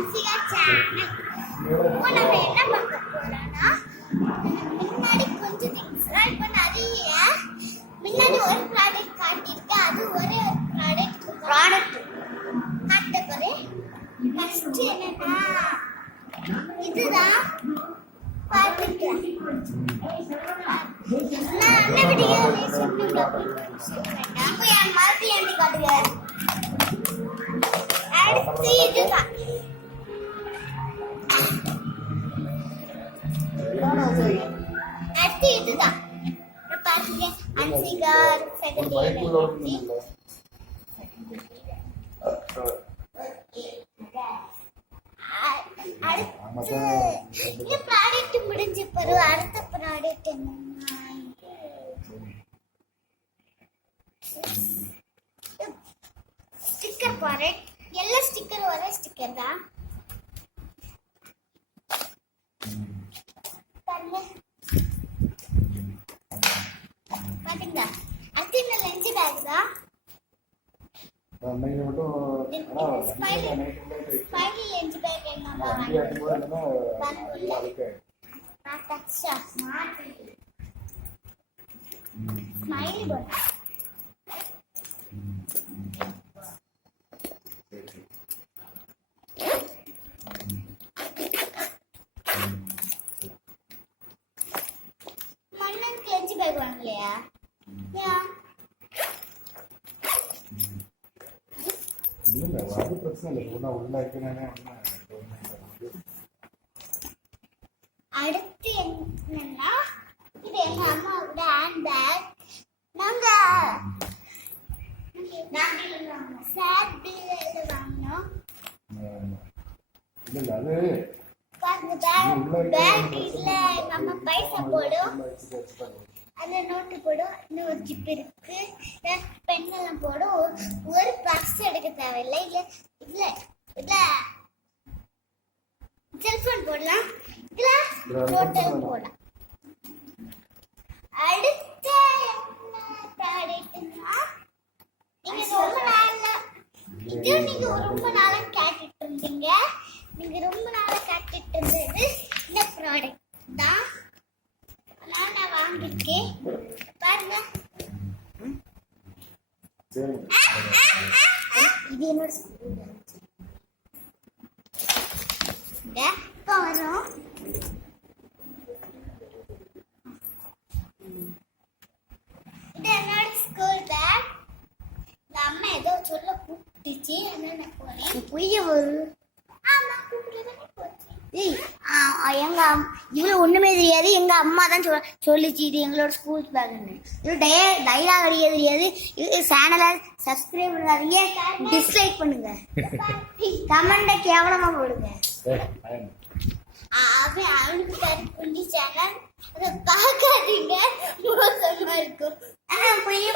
Hansika channel. இப்போ நம்ம என்ன பார்க்க போறோம்னா, முன்னாடி கொஞ்சம் திங்ஸ் இப்போ நிறைய முன்னாடி ஒரு ப்ராடக்ட் காட்டியிருக்கேன். அது ஒரே ஒரு ப்ராடக்ட் காட்ட போறேன். ஃபர்ஸ்ட் என்னன்னா இதுதான் பார்த்துக்கலாம். நான் அந்த வீடியோல சொன்னேன். அப்போ என் மாதிரி என்ன காட்டுங்க. அடுத்து இதுதான். அடுத்து இதுதான். பாருங்க அன்சிகா செகண்ட் இயர். அடுத்து இந்த ப்ராடக்ட் முடிஞ்ச பிறகு அடுத்த ப்ராடக்ட் என்னன்னா ஸ்டிக்கர் ப்ராடக்ட். எல்லா ஸ்டிக்கர் ஒரே ஸ்டிக்கர் தான். பாத்தீங்களா? அடுத்து இந்த லஞ்ச் பேக் தான். ஸ்மைலி லஞ்ச் பேக் என்னமா ஸ்மைலி போட். மன்னன் லஞ்ச் பேக் வாங்கலையா? அது பிரச்சனை இல்லை. உள்ள இருக்கனே. அடுத்து என்னன்னா இது எங்க அம்மாவோட ஹேண்ட் பேக். நாங்க சாட் பில்ல வாங்கினோம். இல்ல அது பேக் இல்ல நம்ம பைசா போடும். அதுல நோட்டு போடும். இன்னும் ஒரு ஜிப் இருக்கு. பென் எல்லாம் போடும். ஒரு பர்ஸ் எடுக்க தேவையில்லை. இல்ல இல்ல செல்போன் போடலாம். இதுல நோட்டும் போடலாம். அடுத்த என்ன ப்ராடக்ட்னா நீங்க ரொம்ப நாளா கேட்டுட்டு இருந்தீங்க. நீங்க ரொம்ப நாளா கேட்டுட்டு இருந்தது இந்த ப்ராடக்ட் தான். நான் வாங்கிருக்கேன். பாருங்க. இது என்னோட இப்போ வரும். இது என்னோட ஸ்கூல் பேக். இந்த அம்மா ஏதோ சொல்ல கூப்பிட்டுச்சு. என்ன போனேன் பொய்ய வரும். ஆமா கூப்பிட்டு போச்சு. எங்க இவ்வளவு ஒண்ணுமே தெரியாது. எங்க அம்மா தான் சொல்லிச்சு இது எங்களோட ஸ்கூல் பேக்னு. இது டைலாக் அடிக்க தெரியாது. இது சேனலை சப்ஸ்கிரைப் பண்ணாதீங்க, டிஸ்லைக் பண்ணுங்க, கமெண்ட கேவலமா போடுங்க. அவனுக்கு கருப்புண்டி சேனல் அதை பார்க்காதீங்க. மோசமா இருக்கும். பொய்ய